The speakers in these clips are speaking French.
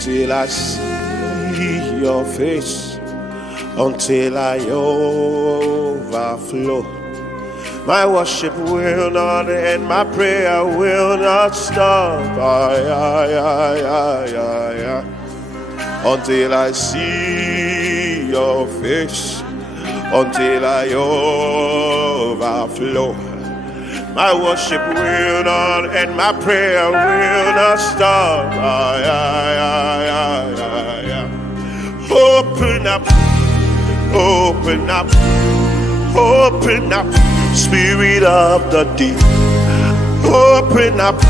until I see your face, until I overflow. My worship will not end, my prayer will not stop. Until I see your face, until I overflow. My worship will not end, my prayer will not stop. Open up, open up, open up, Spirit of the deep. Open up,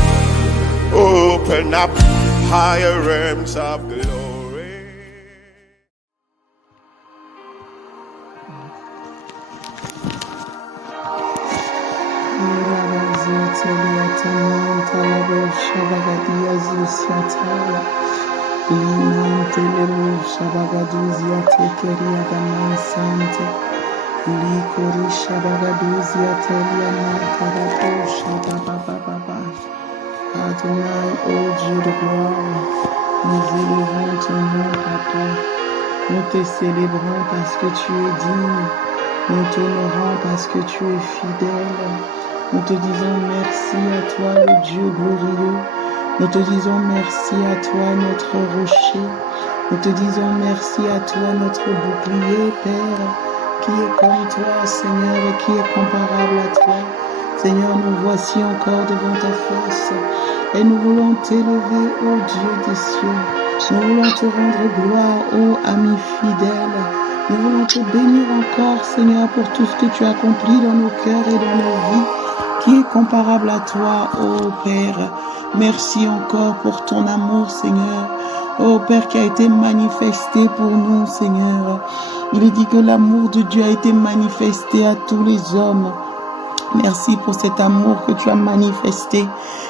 higher realms of glory. Adonai, ô Dieu de gloire, nous élevons ton nom, Papa. Nous te célébrons parce que tu es digne. Nous t'honorons parce que tu es fidèle. Nous te disons merci à toi, le Dieu glorieux. Nous te disons merci à toi, notre rocher. Nous te disons merci à toi, notre bouclier, Père, qui est comme toi, Seigneur, et qui est comparable à toi. Seigneur, nous voici encore devant ta face et nous voulons t'élever, ô Dieu des cieux. Nous voulons te rendre gloire, ô ami fidèle. Nous voulons te bénir encore, Seigneur, pour tout ce que tu as accompli dans nos cœurs et dans nos vies, qui est comparable à toi, ô Père. Merci encore pour ton amour, Seigneur. Ô Père, qui a été manifesté pour nous, Seigneur. Il est dit que l'amour de Dieu a été manifesté à tous les hommes. Merci pour cet amour que tu as manifesté,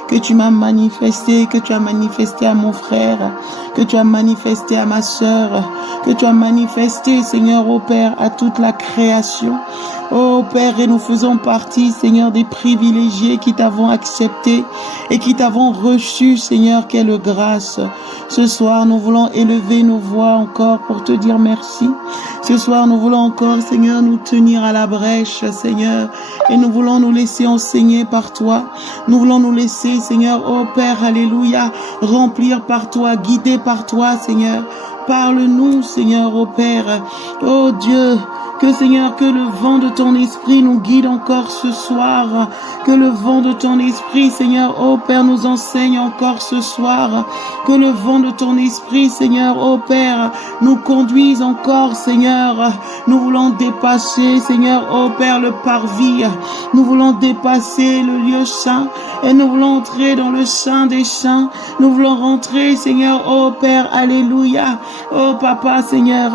que tu m'as manifesté, que tu as manifesté à mon frère, que tu as manifesté à ma sœur, que tu as manifesté, Seigneur, ô Père, à toute la création. Ô Père, et nous faisons partie, Seigneur, des privilégiés qui t'avons accepté et qui t'avons reçu, Seigneur, quelle grâce. Ce soir, nous voulons élever nos voix encore pour te dire merci. Ce soir, nous voulons encore, Seigneur, nous tenir à la brèche, Seigneur, et nous voulons nous laisser enseigner par toi. Nous voulons nous laisser, Seigneur, ô Père, alléluia, remplir par toi, guider par toi, Seigneur. Parle-nous, Seigneur, ô Père, ô Dieu. Que Seigneur, que le vent de ton esprit nous guide encore ce soir. Que le vent de ton esprit, Seigneur, ô Père, nous enseigne encore ce soir. Que le vent de ton esprit, Seigneur, ô Père, nous conduise encore, Seigneur. Nous voulons dépasser, Seigneur, ô Père, le parvis. Nous voulons dépasser le lieu saint et nous voulons entrer dans le saint des saints. Nous voulons rentrer, Seigneur, ô Père, alléluia. Ô Papa, Seigneur,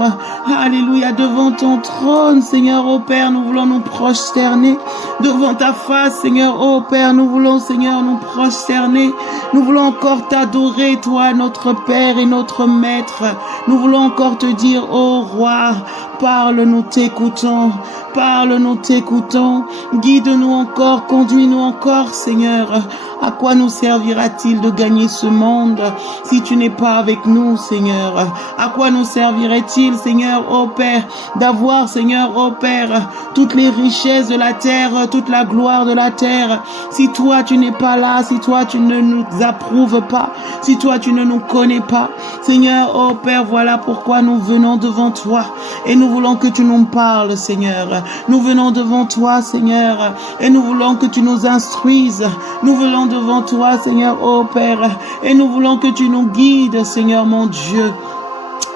alléluia, devant ton trône. Seigneur, ô Père, nous voulons nous prosterner devant ta face, Seigneur, ô Père, nous voulons, Seigneur, nous prosterner. Nous voulons encore t'adorer, toi, notre Père et notre Maître. Nous voulons encore te dire, ô Roi, parle, nous t'écoutons. Parle, nous t'écoutons. Guide-nous encore, conduis-nous encore, Seigneur. À quoi nous servira-t-il de gagner ce monde si tu n'es pas avec nous, Seigneur? À quoi nous servirait-il, Seigneur, ô Père, d'avoir, Seigneur, ô Père, toutes les richesses de la terre, toute la gloire de la terre, si toi tu n'es pas là, si toi tu ne nous approuves pas, si toi tu ne nous connais pas? Seigneur, ô Père, voilà pourquoi nous venons devant toi et nous voulons que tu nous parles, Seigneur. Nous venons devant toi, Seigneur, et nous voulons que tu nous instruises. Nous venons devant toi, Seigneur, ô Père, et nous voulons que tu nous guides, Seigneur, mon Dieu.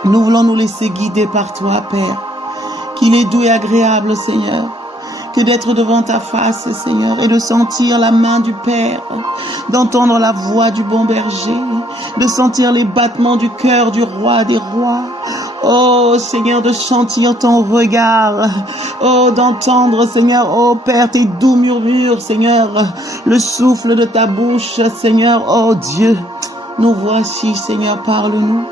Nous voulons nous laisser guider par toi, Père. Qu'il est doux et agréable, Seigneur, que d'être devant ta face, Seigneur, et de sentir la main du Père, d'entendre la voix du bon berger, de sentir les battements du cœur du roi des rois. Oh Seigneur, de sentir ton regard, oh d'entendre, Seigneur, oh Père, tes doux murmures, Seigneur, le souffle de ta bouche, Seigneur, oh Dieu. Nous voici, Seigneur, parle-nous.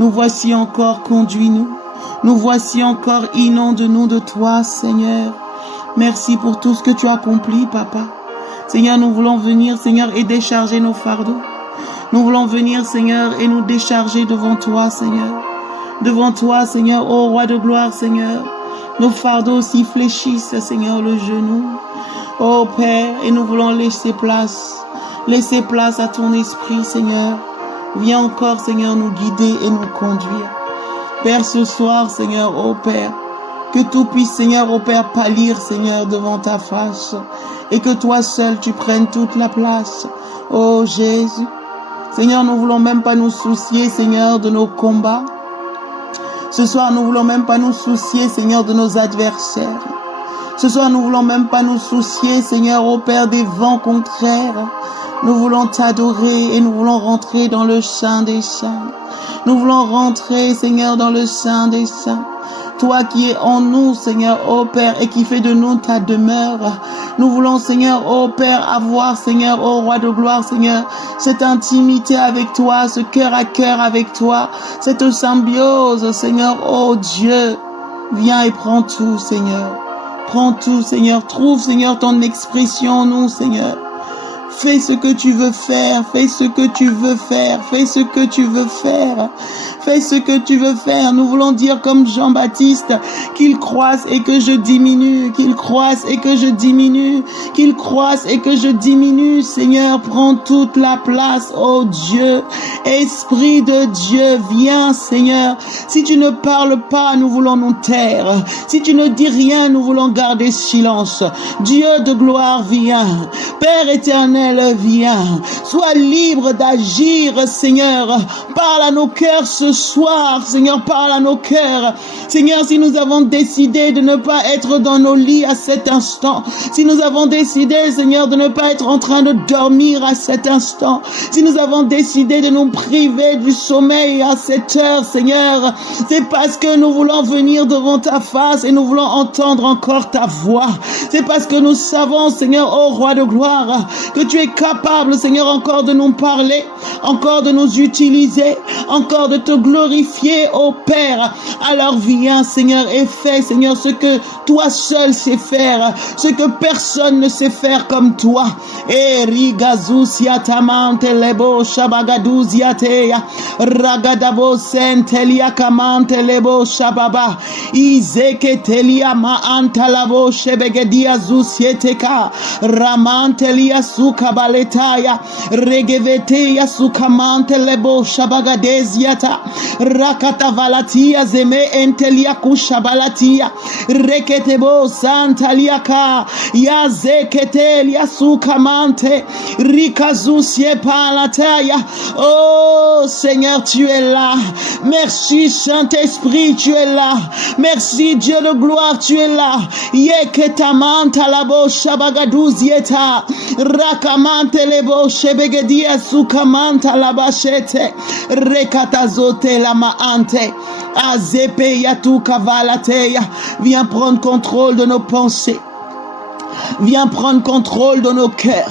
Nous voici encore, conduis-nous. Nous voici encore, inonde-nous de toi, Seigneur. Merci pour tout ce que tu as accompli, Papa. Seigneur, nous voulons venir, Seigneur, et décharger nos fardeaux. Nous voulons venir, Seigneur, et nous décharger devant toi, Seigneur. Devant toi, Seigneur, ô roi de gloire, Seigneur. Nos fardeaux s'y fléchissent, Seigneur, le genou. Ô Père, et nous voulons laisser place à ton esprit, Seigneur. Viens encore, Seigneur, nous guider et nous conduire. Père, ce soir, Seigneur, ô Père, que tout puisse, Seigneur, ô Père, pâlir, Seigneur, devant ta face, et que toi seul, tu prennes toute la place. Ô Jésus, Seigneur, nous voulons même pas nous soucier, Seigneur, de nos combats. Ce soir, nous voulons même pas nous soucier, Seigneur, de nos adversaires. Ce soir, nous voulons même pas nous soucier, Seigneur, ô Père, des vents contraires. Nous voulons t'adorer et nous voulons rentrer dans le Saint des Saints. Nous voulons rentrer, Seigneur, dans le Saint des Saints. Toi qui es en nous, Seigneur, ô Père, et qui fais de nous ta demeure. Nous voulons, Seigneur, ô Père, avoir, Seigneur, ô Roi de gloire, Seigneur, cette intimité avec toi, ce cœur à cœur avec toi, cette symbiose, Seigneur, ô Dieu. Viens et prends tout, Seigneur. Prends tout, Seigneur. Trouve, Seigneur, ton expression en nous, Seigneur. Fais ce que tu veux faire, fais ce que tu veux faire, fais ce que tu veux faire, fais ce que tu veux faire. Nous voulons dire comme Jean-Baptiste, qu'il croisse et que je diminue, qu'il croisse et que je diminue, qu'il croisse et que je diminue. Seigneur, prends toute la place, oh Dieu. Esprit de Dieu, viens, Seigneur. Si tu ne parles pas, nous voulons nous taire. Si tu ne dis rien, nous voulons garder silence. Dieu de gloire, viens. Père éternel, viens. Sois libre d'agir, Seigneur. Parle à nos cœurs ce soir, Seigneur, parle à nos cœurs. Seigneur, si nous avons décidé de ne pas être dans nos lits à cet instant, si nous avons décidé, Seigneur, de ne pas être en train de dormir à cet instant, si nous avons décidé de nous priver du sommeil à cette heure, Seigneur, c'est parce que nous voulons venir devant ta face et nous voulons entendre encore ta voix. C'est parce que nous savons, Seigneur, ô Roi de gloire, que tu es capable, Seigneur, encore de nous parler, encore de nous utiliser, encore de te glorifier, ô Père. Alors viens, Seigneur, et fais, Seigneur, ce que toi seul sais faire, ce que personne ne sait faire comme toi. Erigazusiatamante lebo shabagaduziateya ragadabo sentelia kamante lebo shababa izeketelia maantalabo shebegedia zusieteka ramantelia sukabaletaya regeveteya sukamante lebo shabagadeziata rakatavalatia zeme entelia kushabalatia reketebo santaliaka yazeketelia sukamante rikazusie palataya. Oh Seigneur, tu es là. Merci Saint-Esprit, tu es là. Merci Dieu de gloire, tu es là. Yeketamanta labo shabagaduzieta rakamante lebo shebegedia sukamanta labashete rekatazote lamaante azepe yatu kavalateya. Viens prendre contrôle de nos pensées. Viens prendre contrôle de nos cœurs.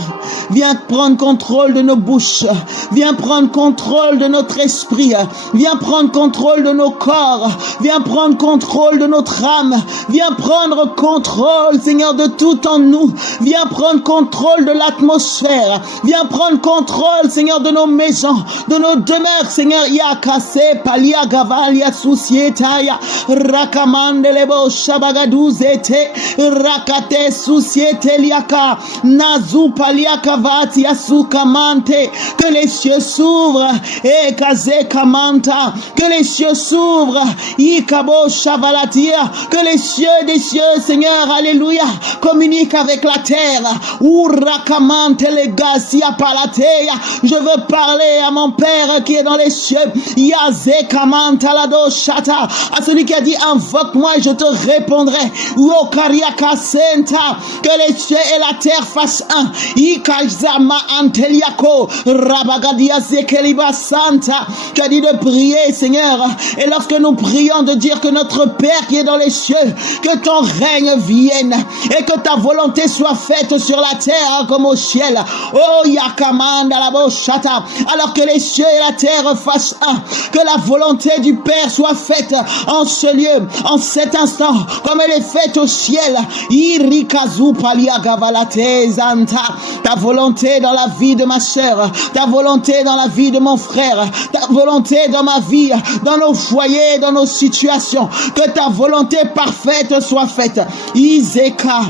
Viens prendre contrôle de nos bouches. Viens prendre contrôle de notre esprit. Viens prendre contrôle de nos corps. Viens prendre contrôle de notre âme. Viens prendre contrôle, Seigneur, de tout en nous. Viens prendre contrôle de l'atmosphère. Viens prendre contrôle, Seigneur, de nos maisons, de nos demeures, Seigneur. Yakase palia gavalia susietaya rakamande lebo shabagaduzete rakate susieteliaka nazu paliaka vati asukamante. Que les cieux s'ouvrent et kaze kamanta. Que les cieux s'ouvrent ikabo shavalatia. Que les cieux des cieux, Seigneur, alléluia, communiquent avec la terre. Urakamante legasia palateya. Je veux parler à mon Père qui est dans les cieux. Yaze kamanta lado shata. À celui qui a dit invoque-moi et je te répondrai. Ukariaka senta. Que les cieux et la terre fassent un. Ikajzama anteliako rabagadia zekeliba santa. Tu as dit de prier, Seigneur, et lorsque nous prions, de dire que notre Père qui est dans les cieux, que ton règne vienne et que ta volonté soit faite sur la terre comme au ciel. Oh yakamanda la boshata. Alors que les cieux et la terre fassent un, que la volonté du Père soit faite en ce lieu, en cet instant, comme elle est faite au ciel. Irikazu Rupalia Gavalate Zanta. Ta volonté dans la vie de ma sœur, ta volonté dans la vie de mon frère, ta volonté dans ma vie, dans nos foyers, dans nos situations, que ta volonté parfaite soit faite. Izeka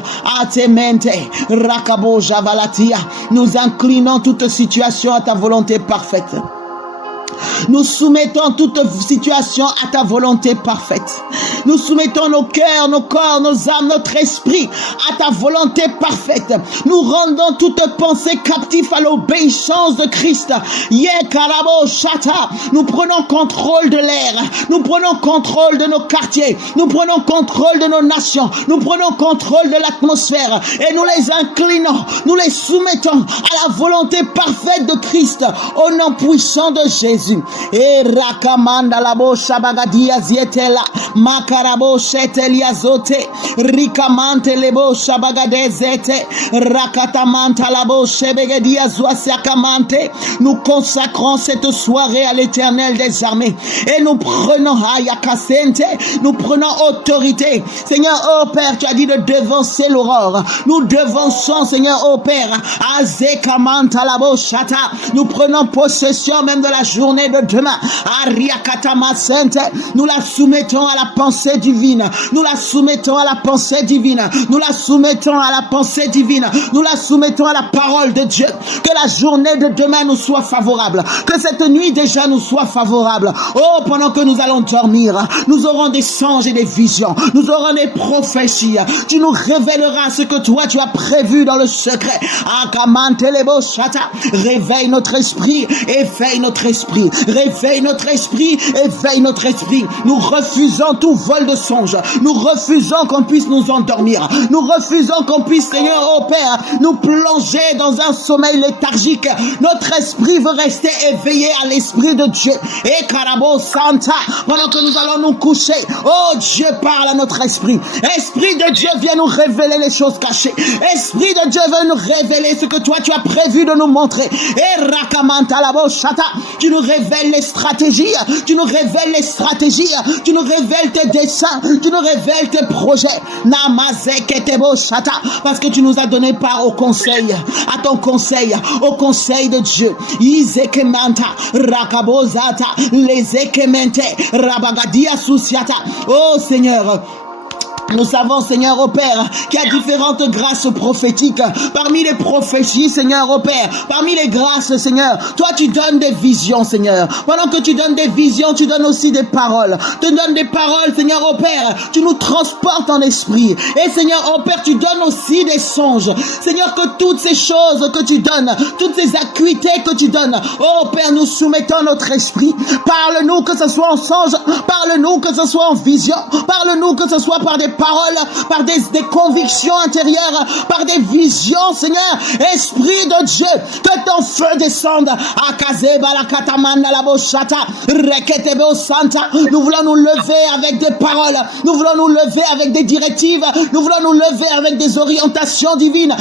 Atemente Rakabo Javalatia. Nous inclinons toute situation à ta volonté parfaite. Nous soumettons toute situation à ta volonté parfaite. Nous soumettons nos cœurs, nos corps, nos âmes, notre esprit à ta volonté parfaite. Nous rendons toute pensée captive à l'obéissance de Christ. Nous prenons contrôle de l'air. Nous prenons contrôle de nos quartiers. Nous prenons contrôle de nos nations. Nous prenons contrôle de l'atmosphère. Et nous les inclinons. Nous les soumettons à la volonté parfaite de Christ. Au nom puissant de Jésus. Et rakamanda labo shabagadia zietela makarabo shetelia zote rikamante lebo shabagadezete rakatamanta labo shebegadia zoasiakamante. Nous consacrons cette soirée à l'Éternel des armées et nous prenons ayakasente, nous prenons autorité. Seigneur, oh Père, tu as dit de devancer l'aurore. Nous devançons, Seigneur, oh Père, azekamanta labo shata. Nous prenons possession même de la journée de demain. Nous la soumettons à la pensée divine. Nous la soumettons à la pensée divine. Nous la soumettons à la pensée divine. Nous la soumettons à la parole de Dieu. Que la journée de demain nous soit favorable. Que cette nuit déjà nous soit favorable. Oh, pendant que nous allons dormir, nous aurons des songes et des visions. Nous aurons des prophéties. Tu nous révéleras ce que toi tu as prévu dans le secret. Réveille notre esprit, éveille notre esprit. Réveille notre esprit, éveille notre esprit. Nous refusons tout vol de songe. Nous refusons qu'on puisse nous endormir. Nous refusons qu'on puisse, Seigneur, oh Père, nous plonger dans un sommeil léthargique. Notre esprit veut rester éveillé à l'esprit de Dieu. Et Karabo Santa, pendant que nous allons nous coucher, oh Dieu parle à notre esprit. Esprit de Dieu, viens nous révéler les choses cachées. Esprit de Dieu, viens nous révéler ce que toi tu as prévu de nous montrer. Et Rakamanta Labo Shata, tu nous révèles les stratégies, tu nous révèles les stratégies, tu nous révèles tes desseins, tu nous révèles tes projets. Namazeketebo Shata, parce que tu nous as donné part au conseil, à ton conseil, au conseil de Dieu. Izekemanta Rakabozata, les Ekemente Rabagadia Susiata. Oh Seigneur, nous savons, Seigneur, au Père, qu'il y a différentes grâces prophétiques. Parmi les prophéties, Seigneur, au Père, parmi les grâces, Seigneur, toi, tu donnes des visions, Seigneur. Pendant que tu donnes des visions, tu donnes aussi des paroles. Tu donnes des paroles, Seigneur, au Père. Tu nous transportes en esprit. Et, Seigneur, au Père, tu donnes aussi des songes. Seigneur, que toutes ces choses que tu donnes, toutes ces acuités que tu donnes, oh Père, nous soumettons notre esprit. Parle-nous, que ce soit en songe. Parle-nous, que ce soit en vision. Parle-nous, que ce soit par des paroles, par des convictions intérieures, par des visions, Seigneur. Esprit de Dieu, que ton feu descende. Nous voulons nous lever avec des paroles, nous voulons nous lever avec des directives, nous voulons nous lever avec des orientations divines.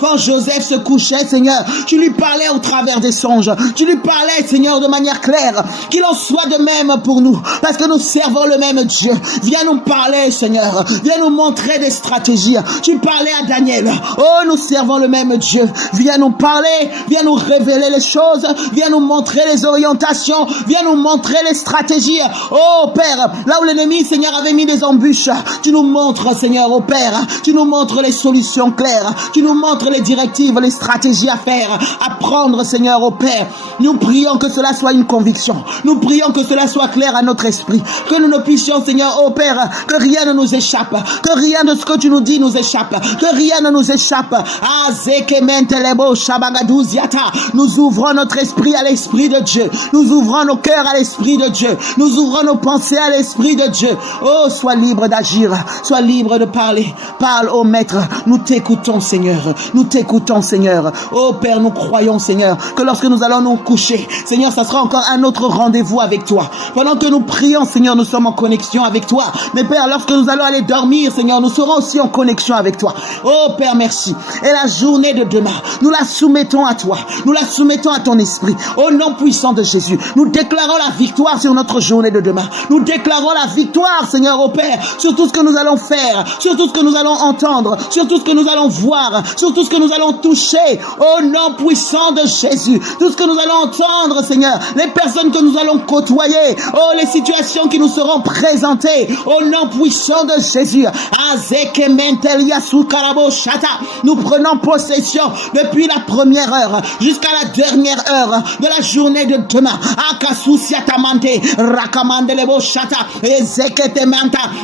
Quand Joseph se couchait, Seigneur, tu lui parlais au travers des songes, tu lui parlais, Seigneur, de manière claire. Qu'il en soit de même pour nous, parce que nous servons le même Dieu. Viens nous parler, Seigneur. Viens nous montrer des stratégies. Tu parlais à Daniel. Oh, nous servons le même Dieu. Viens nous parler, viens nous révéler les choses, viens nous montrer les orientations, viens nous montrer les stratégies. Oh, Père, là où l'ennemi, Seigneur, avait mis des embûches, tu nous montres, Seigneur, oh Père, tu nous montres les solutions claires, tu nous montres les directives, les stratégies à faire, à prendre, Seigneur, oh Père. Nous prions que cela soit une conviction. Nous prions que cela soit clair à notre esprit, que nous ne puissions, Seigneur, oh Père, que rien ne nous échappe, que rien de ce que tu nous dis nous échappe, que rien ne nous échappe. Nous ouvrons notre esprit à l'esprit de Dieu, nous ouvrons nos cœurs à l'esprit de Dieu, nous ouvrons nos pensées à l'esprit de Dieu. Oh, sois libre d'agir, sois libre de parler, parle au Maître. Nous t'écoutons, Seigneur, nous t'écoutons, Seigneur. Oh Père, nous croyons, Seigneur, que lorsque nous allons nous coucher, Seigneur, ça sera encore un autre rendez-vous avec toi. Pendant que nous prions, Seigneur, nous sommes en connexion avec toi. Mais Père, lorsque nous allons aller dormir, Seigneur, nous serons aussi en connexion avec toi. Oh Père, merci. Et la journée de demain, nous la soumettons à toi. Nous la soumettons à ton esprit. Au nom puissant de Jésus, nous déclarons la victoire sur notre journée de demain. Nous déclarons la victoire, Seigneur, au Père, sur tout ce que nous allons faire, sur tout ce que nous allons entendre, sur tout ce que nous allons voir, sur tout ce que nous allons toucher. Au nom puissant de Jésus, tout ce que nous allons entendre, Seigneur, les personnes que nous allons côtoyer, oh, les situations qui nous seront présentées, au nom puissant de Jésus. Nous prenons possession depuis la première heure jusqu'à la dernière heure de la journée de demain.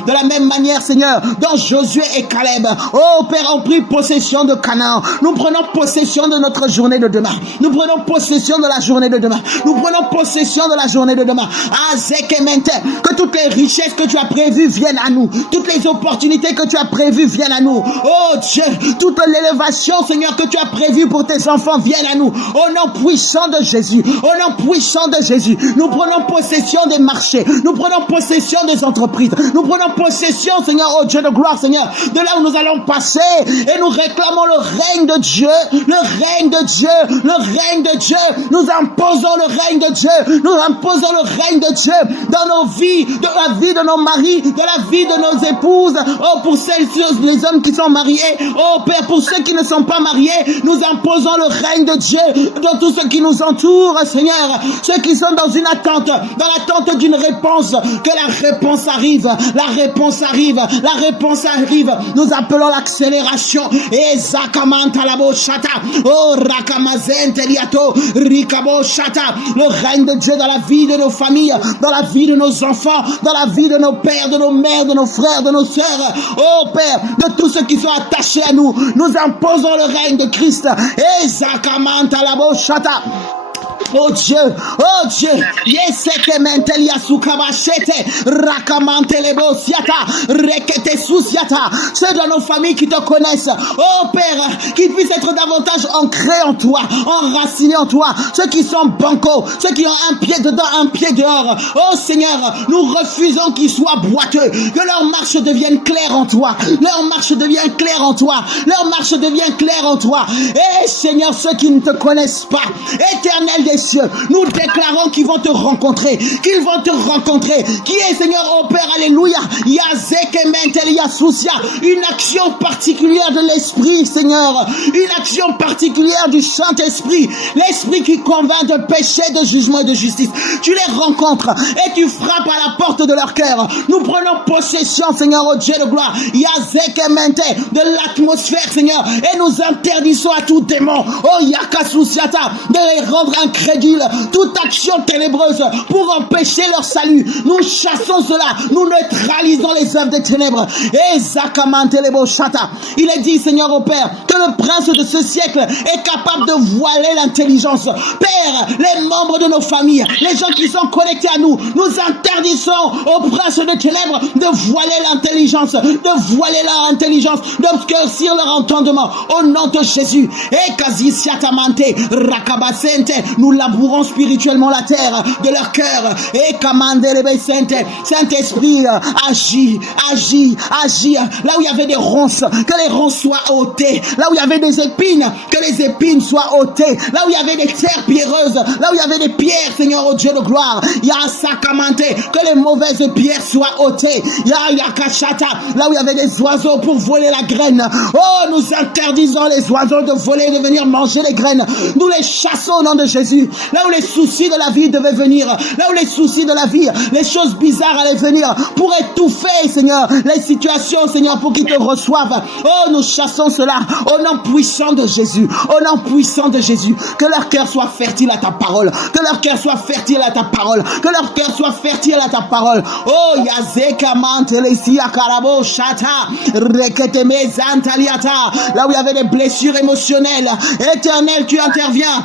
De la même manière, Seigneur, dont Josué et Caleb, oh Père, ont pris possession de Canaan. Nous prenons possession de notre journée de demain. Nous prenons possession de la journée de demain. Nous prenons possession de la journée de demain. Que toutes les richesses que tu as prévues viennent à nous. Toutes les opportunités que tu as prévues viennent à nous. Oh Dieu, toute l'élévation, Seigneur, que tu as prévue pour tes enfants viennent à nous. Au nom puissant de Jésus. Au nom puissant de Jésus. Nous prenons possession des marchés. Nous prenons possession des entreprises. Nous prenons possession, Seigneur, oh Dieu de gloire, Seigneur, de là où nous allons passer. Et nous réclamons le règne de Dieu. Le règne de Dieu. Le règne de Dieu. Nous imposons le règne de Dieu. Nous imposons le règne de Dieu dans nos vies, dans la vie de nos maris, dans la vie de nos épouses. Oh, pour celles, les hommes qui sont mariés. Oh, Père, pour ceux qui ne sont pas mariés, nous imposons le règne de Dieu dans tous ceux qui nous entourent, Seigneur. Ceux qui sont dans une attente, dans l'attente d'une réponse, que la réponse arrive. La réponse arrive. La réponse arrive. Nous appelons l'accélération. Et Zakamanta labo shata. Oh, Rakamazente liato. Rikabo shata. Le règne de Dieu dans la vie de nos familles, dans la vie de nos enfants, dans la vie de nos pères, de nos mères, de nos frères, de nos sœurs. Oh Père, de tous ceux qui sont attachés à nous, nous imposons le règne de Christ. Et Zakamanta labo shata. Oh Dieu, yeseke mentelia sukabashete, rakamantelebo siata, rekete susiata. Ceux dans nos familles qui te connaissent, oh Père, qu'ils puissent être davantage ancrés en toi, enracinés en toi. Ceux qui sont bancos, ceux qui ont un pied dedans, un pied dehors. Oh Seigneur, nous refusons qu'ils soient boiteux, que leur marche devienne claire en toi. Leur marche devient claire en toi. Leur marche devient claire en toi. Et Seigneur, ceux qui ne te connaissent pas, Éternel des cieux, nous déclarons qu'ils vont te rencontrer, qu'ils vont te rencontrer. Qui est, Seigneur, oh Père, alléluia, une action particulière de l'Esprit, Seigneur, une action particulière du Saint-Esprit, l'Esprit qui convainc de péché, de jugement et de justice. Tu les rencontres et tu frappes à la porte de leur cœur. Nous prenons possession, Seigneur, oh Dieu de gloire, de l'atmosphère, Seigneur, et nous interdisons à tout démon, oh Yakasusiata, de les rendre incrédules, toute action ténébreuse pour empêcher leur salut. Nous chassons cela, nous neutralisons les œuvres des ténèbres. Et Zakamantelebo Shata, il est dit, Seigneur au Père, que le prince de ce siècle est capable de voiler l'intelligence. Père, les membres de nos familles, les gens qui sont connectés à nous, nous interdisons au prince de ténèbres de voiler l'intelligence, de voiler leur intelligence, d'obscurcir leur entendement. Au nom de Jésus. Et Kazisiatamante, Rakabasente, nous labourons spirituellement la terre de leur cœur. Et Kamandelebe Saint-Esprit, agis. Là où il y avait des ronces, que les ronces soient ôtées. Là où il y avait des épines, que les épines soient ôtées. Là où il y avait des terres pierreuses, là où il y avait des pierres, Seigneur, oh Dieu de gloire, Yasakamante, que les mauvaises pierres soient ôtées. Yakashata, là où il y avait des oiseaux pour voler la graine. Oh, nous interdisons les oiseaux de voler, de venir manger les graines. Nous les chassons au nom de Jésus. Là où les soucis de la vie devaient venir, là où les soucis de la vie, les choses bizarres allaient venir pour étouffer, Seigneur, les situations, Seigneur, pour qu'ils te reçoivent. Oh, nous chassons cela au nom puissant de Jésus. Au nom puissant de Jésus. Que leur cœur soit fertile à ta parole. Que leur cœur soit fertile à ta parole. Que leur cœur soit fertile à ta parole. Oh, Yazekamantelesi Akarabo Shata, Reketeme Zantaliata. Là où il y avait des blessures émotionnelles, Éternel, tu interviens,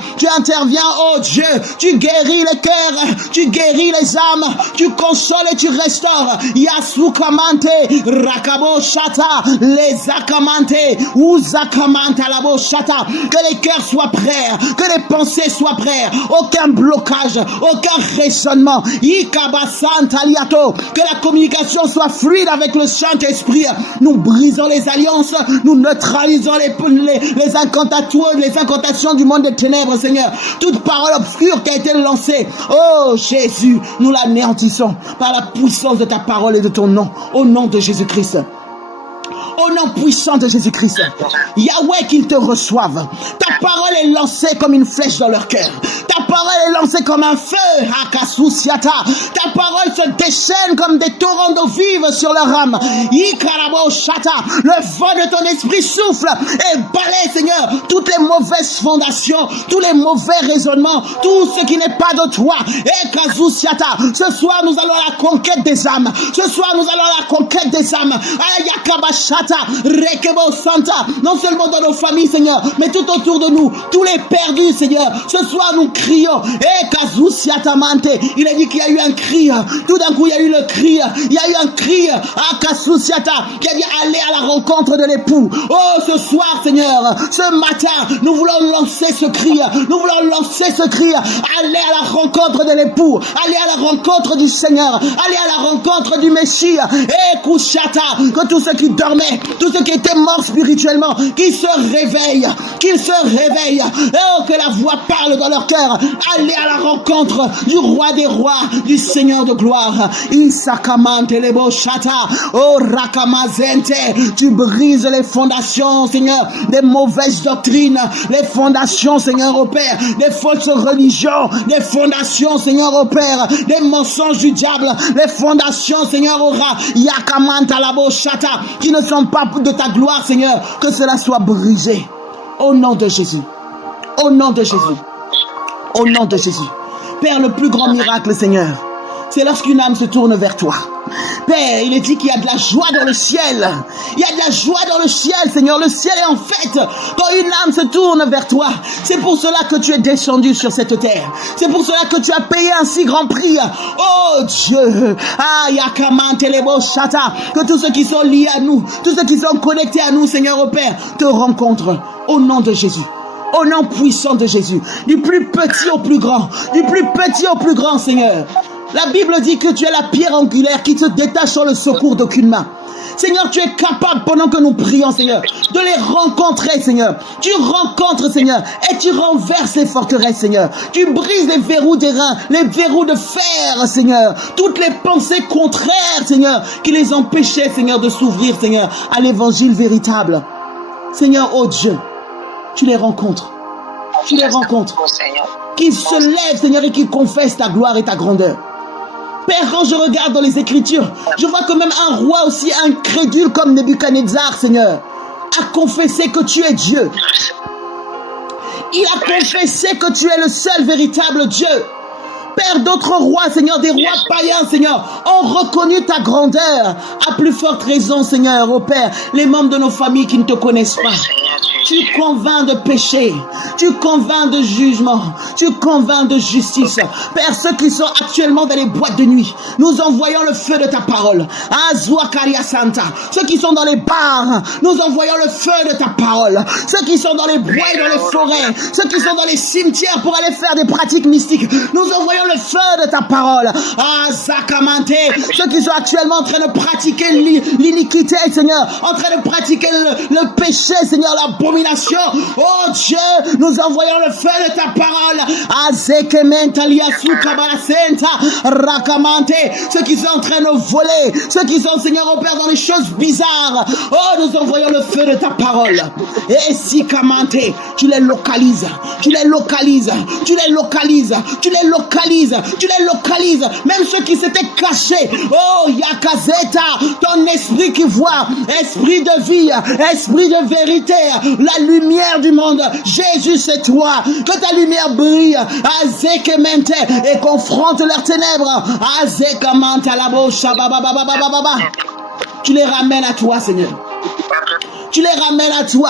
Oh Dieu, tu guéris les cœurs, tu guéris les âmes, tu consoles et tu restaures. Yasukamante, Rakabo Shata, les Akamante, Uzakamante Alabo Shata. Que les cœurs soient prêts, que les pensées soient prêtes, aucun blocage, aucun raisonnement. Ikabasanta Liato, que la communication soit fluide avec le Saint-Esprit. Nous brisons les alliances, nous neutralisons les incantations du monde des ténèbres, Seigneur. Toute parole obscure qui a été lancée, oh Jésus, nous l'anéantissons par la puissance de ta parole et de ton nom, au nom de Jésus-Christ. Au nom puissant de Jésus-Christ, Yahweh, qu'ils te reçoivent. Ta parole est lancée comme une flèche dans leur cœur. Ta parole est lancée comme un feu. Akasusiata. Ta parole se déchaîne comme des torrents d'eau vive sur leur âme. Ikarabo Shata. Le vent de ton esprit souffle et balaie, Seigneur, toutes les mauvaises fondations, tous les mauvais raisonnements, tout ce qui n'est pas de toi. Ekasusiata. Ce soir, nous allons à la conquête des âmes. Ce soir, nous allons à la conquête des âmes. Ayakabashata. Rekebo Santa, non seulement dans nos familles, Seigneur, mais tout autour de nous, tous les perdus, Seigneur. Ce soir, nous crions. Kazusiatamante. Il a dit qu'il y a eu un cri. Tout d'un coup, il y a eu le cri. Il y a eu un cri. Kasusiata, qui a dit aller à la rencontre de l'époux. Oh, ce soir, Seigneur, ce matin, nous voulons lancer ce cri. Nous voulons lancer ce cri. Aller à la rencontre de l'époux. Aller à la rencontre du Seigneur. Aller à la rencontre du Messie. Kushata, que tous ceux qui dormaient, tous ceux qui étaient morts spirituellement, qu'ils se réveillent, oh, que la voix parle dans leur cœur. Allez à la rencontre du roi des rois, du Seigneur de gloire. Isakamante lebo shata, oh rakamazente, tu brises les fondations, Seigneur, des mauvaises doctrines, les fondations, Seigneur, au Père, des fausses religions, des fondations, Seigneur, au Père, des mensonges du diable, les fondations, Seigneur, au rat, yakamanta labo shata, qui ne sont pas de ta gloire, Seigneur, que cela soit brisé. Au nom de Jésus. Au nom de Jésus. Au nom de Jésus. Père, le plus grand miracle, Seigneur, c'est lorsqu'une âme se tourne vers toi. Père, il est dit qu'il y a de la joie dans le ciel. Il y a de la joie dans le ciel, Seigneur. Le ciel est en fête quand une âme se tourne vers toi. C'est pour cela que tu es descendu sur cette terre. C'est pour cela que tu as payé un si grand prix. Oh Dieu, que tous ceux qui sont liés à nous, tous ceux qui sont connectés à nous, Seigneur, au Père, te rencontrent au nom de Jésus. Au nom puissant de Jésus. Du plus petit au plus grand. Du plus petit au plus grand, Seigneur. La Bible dit que tu es la pierre angulaire qui se détache sur le secours d'aucune main. Seigneur, tu es capable, pendant que nous prions, Seigneur, de les rencontrer, Seigneur. Tu rencontres, Seigneur, et tu renverses les forteresses, Seigneur. Tu brises les verrous d'airain, les verrous de fer, Seigneur. Toutes les pensées contraires, Seigneur, qui les empêchaient, Seigneur, de s'ouvrir, Seigneur, à l'évangile véritable. Seigneur, oh Dieu, tu les rencontres. Tu les rencontres. Qu'ils se lèvent, Seigneur, et qu'ils confessent ta gloire et ta grandeur. Père, quand je regarde dans les Écritures, je vois que même un roi aussi incrédule comme Nebuchadnezzar, Seigneur, a confessé que tu es Dieu. Il a confessé que tu es le seul véritable Dieu. Père, d'autres rois, Seigneur, des rois païens, Seigneur, ont reconnu ta grandeur. À plus forte raison, Seigneur, ô Père, les membres de nos familles qui ne te connaissent pas. Tu convaincs de péché, tu convaincs de jugement, tu convaincs de justice. Père, ceux qui sont actuellement dans les boîtes de nuit, nous envoyons le feu de ta parole. Azuakaria Santa. Ceux qui sont dans les bars, nous envoyons le feu de ta parole. Ceux qui sont dans les bois et dans les forêts, ceux qui sont dans les cimetières pour aller faire des pratiques mystiques, nous envoyons le feu de ta parole. Azakamante. Ceux qui sont actuellement en train de pratiquer l'iniquité, Seigneur, en train de pratiquer le péché, Seigneur, l'abomination. Oh Dieu, nous envoyons le feu de ta parole. Ceux qui sont en train de voler, ceux qui sont, Seigneur, au Père, dans les choses bizarres. Oh, nous envoyons le feu de ta parole. Et si Kamante, tu les localises, tu les localises, tu les localises, tu les localises, tu les localises. Même ceux qui s'étaient cachés. Oh, Yakazeta, ton esprit qui voit, esprit de vie, esprit de vérité, la lumière du monde. Jésus, c'est toi. Que ta lumière brille. Azekemente et confronte leurs ténèbres. Azekamante à la bouche. Tu les ramènes à toi, Seigneur. tu les ramènes à toi.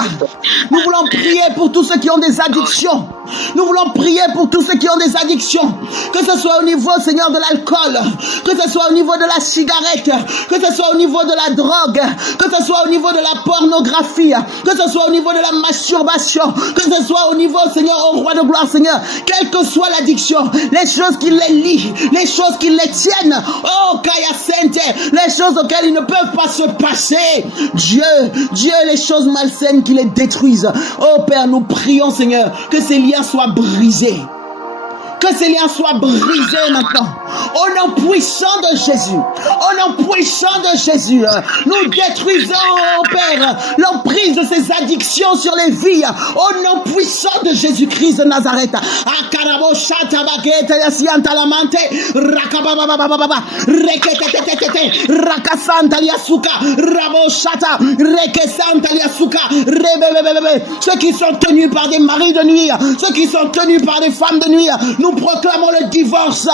Nous voulons prier pour tous ceux qui ont des addictions. Nous voulons prier pour tous ceux qui ont des addictions. Que ce soit au niveau, Seigneur, de l'alcool, que ce soit au niveau de la cigarette, que ce soit au niveau de la drogue, que ce soit au niveau de la pornographie, que ce soit au niveau de la masturbation, que ce soit au niveau, Seigneur, au roi de gloire, Seigneur, quelle que soit l'addiction, les choses qui les lient, les choses qui les tiennent, oh, Kaya Sainte, les choses auxquelles ils ne peuvent pas se passer. Dieu, les choses malsaines qui les détruisent. Oh Père, nous prions, Seigneur, que ces liens soient brisés. Que ces liens soient brisés maintenant. Au nom puissant de Jésus. Au nom puissant de Jésus. Nous détruisons, oh Père, l'emprise de ces addictions sur les vies. Au nom puissant de Jésus-Christ de Nazareth. Ceux qui sont tenus par des maris de nuit, ceux qui sont tenus par des femmes de nuit, nous proclamons le divorce.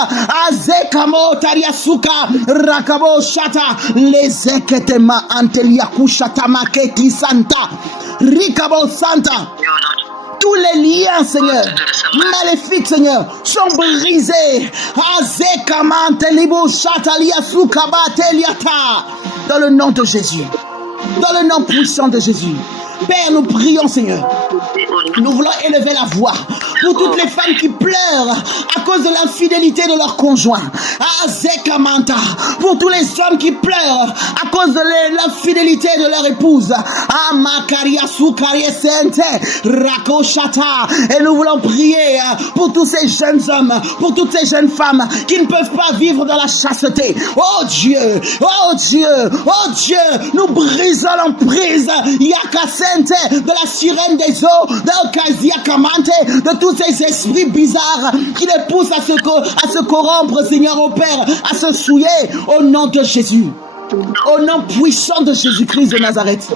Azekamo tariasuka rakabo shata les eketema anteliaku shata maketi santa rikabo santa. Tous les liens, Seigneur, maléfiques, Seigneur, sont brisés. Azekamantelibou shataliasukabateliata. Dans le nom de Jésus. Dans le nom puissant de Jésus. Père, nous prions, Seigneur. Nous voulons élever la voix pour toutes les femmes qui pleurent à cause de l'infidélité de leur conjoint. Azekamanta. Pour tous les hommes qui pleurent à cause de l'infidélité de leur épouse. Amakaria Sukaria Sente Rakoshata. Et nous voulons prier pour tous ces jeunes hommes, pour toutes ces jeunes femmes qui ne peuvent pas vivre dans la chasteté. Oh Dieu, oh Dieu, oh Dieu, nous brisons l'emprise Yakasente de la sirène des eaux, de tous ces esprits bizarres qui les poussent à se corrompre, Seigneur, au Père, à se souiller au nom de Jésus. Au nom puissant de Jésus-Christ de Nazareth.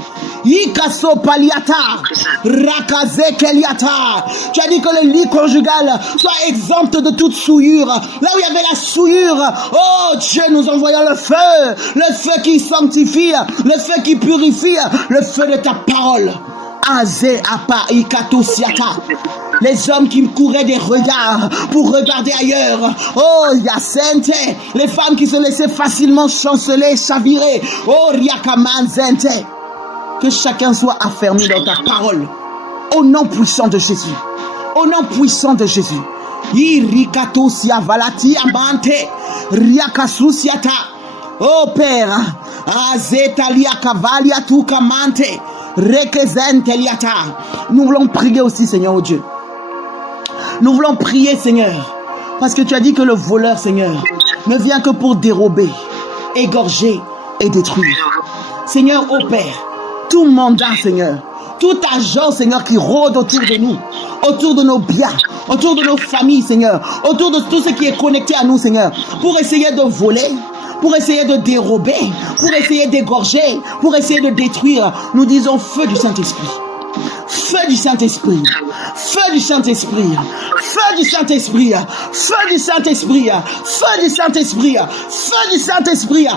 Ikaso paliata, rakaze keliata. Tu as dit que le lit conjugal soit exempt de toute souillure. Là où il y avait la souillure, oh Dieu, nous envoyons le feu qui sanctifie, le feu qui purifie, le feu de ta parole. Azé apa ikatosiata. Les hommes qui couraient des regards pour regarder ailleurs. Oh, Yacente. Les femmes qui se laissaient facilement chanceler, chavirer. Oh, Riakamanzente. Que chacun soit affermi dans ta parole. Au nom puissant de Jésus. Au nom puissant de Jésus. Irikatosia valati amante. Riakasusiata. Oh, Père. Azetalia cavalia tu kamante. Nous voulons prier aussi, Seigneur, oh Dieu. Nous voulons prier, Seigneur, parce que tu as dit que le voleur, Seigneur, ne vient que pour dérober, égorger et détruire. Seigneur, ô Père, tout mandat, Seigneur, tout agent, Seigneur, qui rôde autour de nous, autour de nos biens, autour de nos familles, Seigneur, autour de tout ce qui est connecté à nous, Seigneur, pour essayer de voler, pour essayer de dérober, pour essayer d'égorger, pour essayer de détruire. Nous disons feu du Saint-Esprit. Feu du Saint-Esprit. Feu du Saint-Esprit. Feu du Saint-Esprit. Feu du Saint-Esprit. Feu du Saint-Esprit. Feu du Saint-Esprit.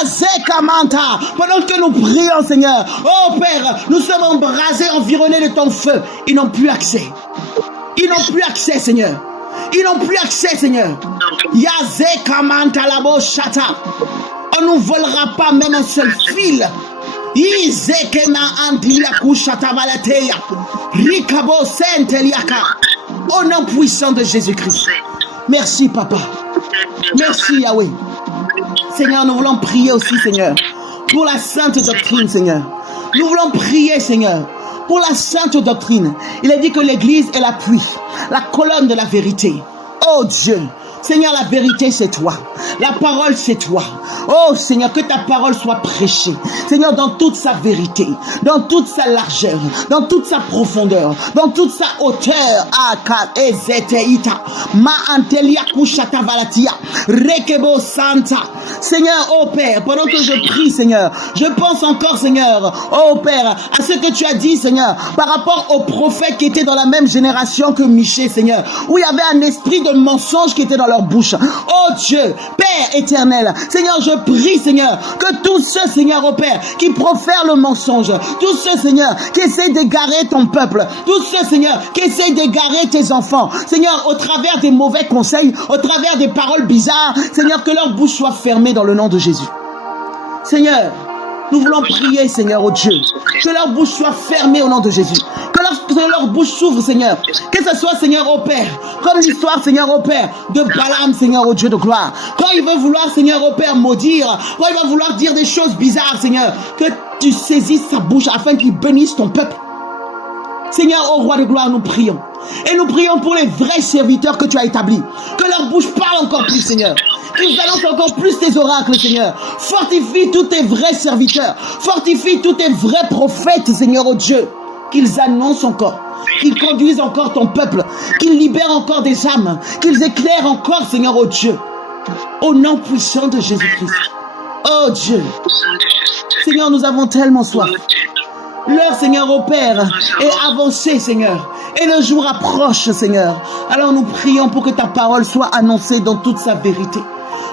Azekamanta. Pendant que nous prions, Seigneur, oh Père, nous sommes embrasés, environnés de ton feu. Ils n'ont plus accès. Ils n'ont plus accès, Seigneur. Ils n'ont plus accès, Seigneur. Yazekamanta labo shata. On ne volera pas même un seul fil. Izekema antilaku shata valateya. Rikabo senteliaka. Au nom puissant de Jésus-Christ. Merci, Papa. Merci, Yahweh. Seigneur, nous voulons prier aussi, Seigneur, pour la sainte doctrine, Seigneur. Nous voulons prier, Seigneur, pour la sainte doctrine. Il est dit que l'Église est l'appui, la colonne de la vérité. Oh Dieu, Seigneur, la vérité c'est toi. La parole c'est toi. Oh Seigneur, que ta parole soit prêchée. Seigneur, dans toute sa vérité, dans toute sa largeur, dans toute sa profondeur, dans toute sa hauteur. Seigneur, oh Père, pendant que je prie, Seigneur, je pense encore, Seigneur, oh Père, à ce que tu as dit, Seigneur, par rapport aux prophètes qui étaient dans la même génération que Michée, Seigneur, où il y avait un esprit de mensonge qui était dans leur bouche. Oh Dieu, Père éternel, Seigneur, je prie, Seigneur, que tous ceux, Seigneur, oh Père, qui profèrent le mensonge, tous ceux, Seigneur, qui essaient d'égarer ton peuple, tous ceux, Seigneur, qui essaient d'égarer tes enfants, Seigneur, au travers des mauvais conseils, au travers des paroles bizarres, Seigneur, que leur bouche soit fermée dans le nom de Jésus. Seigneur, nous voulons prier, Seigneur, oh Dieu, que leur bouche soit fermée au nom de Jésus. Que leur bouche s'ouvre, Seigneur. Que ce soit, Seigneur, oh Père, comme l'histoire, Seigneur, oh Père, de Balaam, Seigneur, oh Dieu de gloire. Quand il veut vouloir, Seigneur, oh Père, maudire, quand il va vouloir dire des choses bizarres, Seigneur, que tu saisisses sa bouche afin qu'il bénisse ton peuple. Seigneur, ô roi de gloire, nous prions. Et nous prions pour les vrais serviteurs que tu as établis. Que leur bouche parle encore plus, Seigneur. Qu'ils annoncent encore plus tes oracles, Seigneur. Fortifie tous tes vrais serviteurs. Fortifie tous tes vrais prophètes, Seigneur, ô Dieu. Qu'ils annoncent encore. Qu'ils conduisent encore ton peuple. Qu'ils libèrent encore des âmes. Qu'ils éclairent encore, Seigneur, ô Dieu. Au nom puissant de Jésus-Christ. Oh Dieu. Seigneur, nous avons tellement soif. L'heure, Seigneur, au Père, est avancée, Seigneur. Et le jour approche, Seigneur. Alors nous prions pour que ta parole soit annoncée dans toute sa vérité,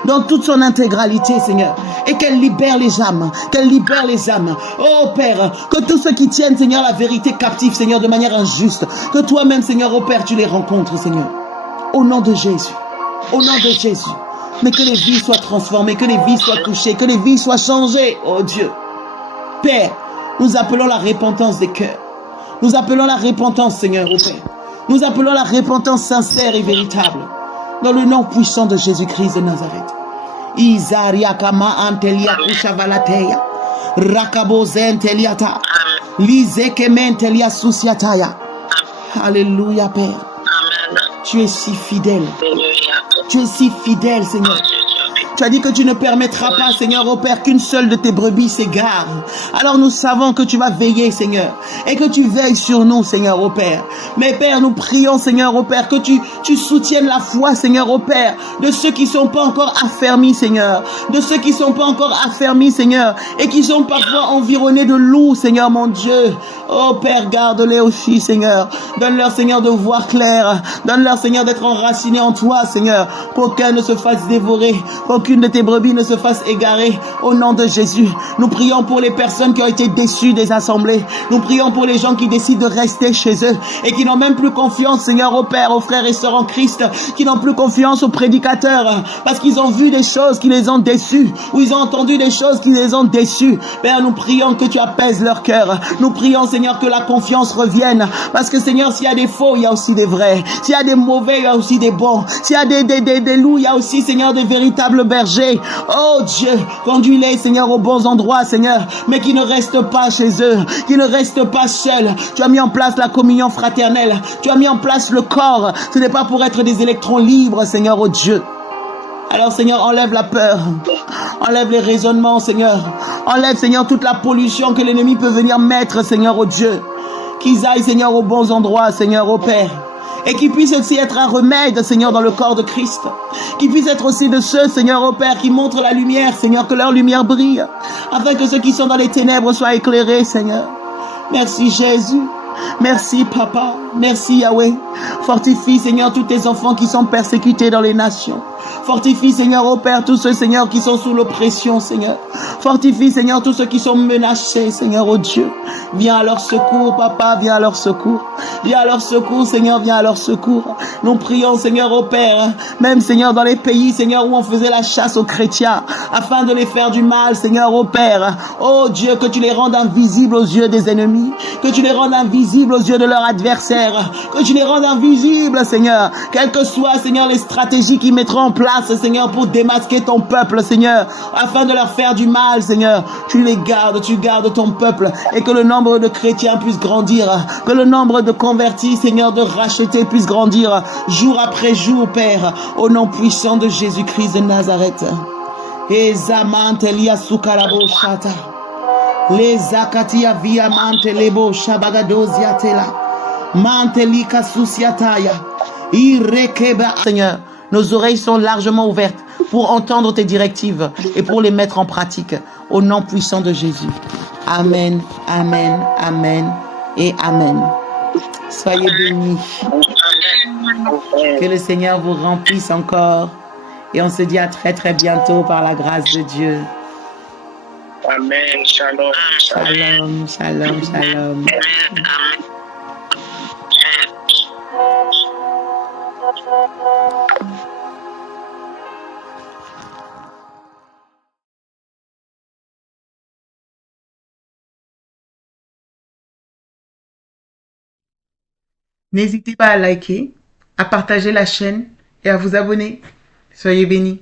dans toute son intégralité, Seigneur. Et qu'elle libère les âmes, qu'elle libère les âmes. Oh Père, que tous ceux qui tiennent, Seigneur, la vérité captive, Seigneur, de manière injuste, que toi-même, Seigneur, oh Père, tu les rencontres, Seigneur. Au nom de Jésus. Au nom de Jésus. Mais que les vies soient transformées, que les vies soient touchées, que les vies soient changées, oh Dieu. Père, nous appelons la repentance des cœurs. Nous appelons la repentance, Seigneur, au Père. Nous appelons la repentance sincère et véritable. Dans le nom puissant de Jésus-Christ de Nazareth. Izariakama antelia kushavalateya. Rakabozenteliata. Lizekementelia susiataya. Alléluia, Père. Tu es si fidèle. Tu es si fidèle, Seigneur. Tu as dit que tu ne permettras pas, Seigneur, au Père, qu'une seule de tes brebis s'égare. Alors nous savons que tu vas veiller, Seigneur, et que tu veilles sur nous, Seigneur, au Père. Mais Père, nous prions, Seigneur, au Père, que tu soutiennes la foi, Seigneur, au Père, de ceux qui ne sont pas encore affermis, Seigneur, de ceux qui ne sont pas encore affermis, Seigneur, et qui sont parfois environnés de loups, Seigneur, mon Dieu. Oh Père, garde-les aussi, Seigneur. Donne-leur, Seigneur, de voir clair. Donne-leur, Seigneur, d'être enracinés en toi, Seigneur, qu'aucun ne se fasse dévorer, qu'aucune de tes brebis ne se fasse égarer. Au nom de Jésus, nous prions pour les personnes qui ont été déçues des assemblées. Nous prions pour les gens qui décident de rester chez eux et qui n'ont même plus confiance, Seigneur, au Père, aux frères et sœurs en Christ, qui n'ont plus confiance aux prédicateurs parce qu'ils ont vu des choses qui les ont déçus ou ils ont entendu des choses qui les ont déçus. Père, nous prions que tu apaises leur cœur. Nous prions, Seigneur, que la confiance revienne parce que, Seigneur, s'il y a des faux, il y a aussi des vrais. S'il y a des mauvais, il y a aussi des bons. S'il y a des loups, il y a aussi, Seigneur, des véritables bergers. Oh Dieu, conduis-les, Seigneur, aux bons endroits, Seigneur, mais qui ne restent pas chez eux, qui ne restent pas seuls. Tu as mis en place la communion fraternelle. Tu as mis en place le corps. Ce n'est pas pour être des électrons libres, Seigneur, oh Dieu. Alors, Seigneur, enlève la peur. Enlève les raisonnements, Seigneur. Enlève, Seigneur, toute la pollution que l'ennemi peut venir mettre, Seigneur, oh Dieu. Qu'ils aillent, Seigneur, aux bons endroits, Seigneur, oh Père. Et qu'ils puissent aussi être un remède, Seigneur, dans le corps de Christ. Qu'ils puissent être aussi de ceux, Seigneur, oh Père, qui montrent la lumière, Seigneur, que leur lumière brille. Afin que ceux qui sont dans les ténèbres soient éclairés, Seigneur. Merci, Jésus. Merci, Papa. Merci, Yahweh. Fortifie, Seigneur, tous tes enfants qui sont persécutés dans les nations. Fortifie, Seigneur, oh Père, tous ceux, Seigneur, qui sont sous l'oppression, Seigneur. Fortifie, Seigneur, tous ceux qui sont menacés, Seigneur, oh Dieu. Viens à leur secours, Papa, viens à leur secours. Viens à leur secours, Seigneur, viens à leur secours. Nous prions, Seigneur, oh Père, même, Seigneur, dans les pays, Seigneur, où on faisait la chasse aux chrétiens, afin de les faire du mal, Seigneur, oh Père. Oh Dieu, que tu les rendes invisibles aux yeux des ennemis, que tu les rendes invisibles aux yeux de leurs adversaires, que tu les rendes invisibles, Seigneur, quelles que soient, Seigneur, les stratégies qu'ils mettront en place, Seigneur, pour démasquer ton peuple, Seigneur, afin de leur faire du mal, Seigneur. Tu les gardes, tu gardes ton peuple, et que le nombre de chrétiens puisse grandir, que le nombre de convertis, Seigneur, de rachetés puisse grandir, jour après jour, Père, au nom puissant de Jésus-Christ de Nazareth. Ezamante sukarabo shata. Les akatia via mante lebo shabagadoziatela. Mantelika susiataya. Irekeba. Seigneur, nos oreilles sont largement ouvertes pour entendre tes directives et pour les mettre en pratique. Au nom puissant de Jésus. Amen, amen, amen et amen. Soyez bénis. Que le Seigneur vous remplisse encore. Et on se dit à très très bientôt par la grâce de Dieu. Amen. Shalom. Shalom, shalom, shalom. N'hésitez pas à liker, à partager la chaîne et à vous abonner. Soyez bénis.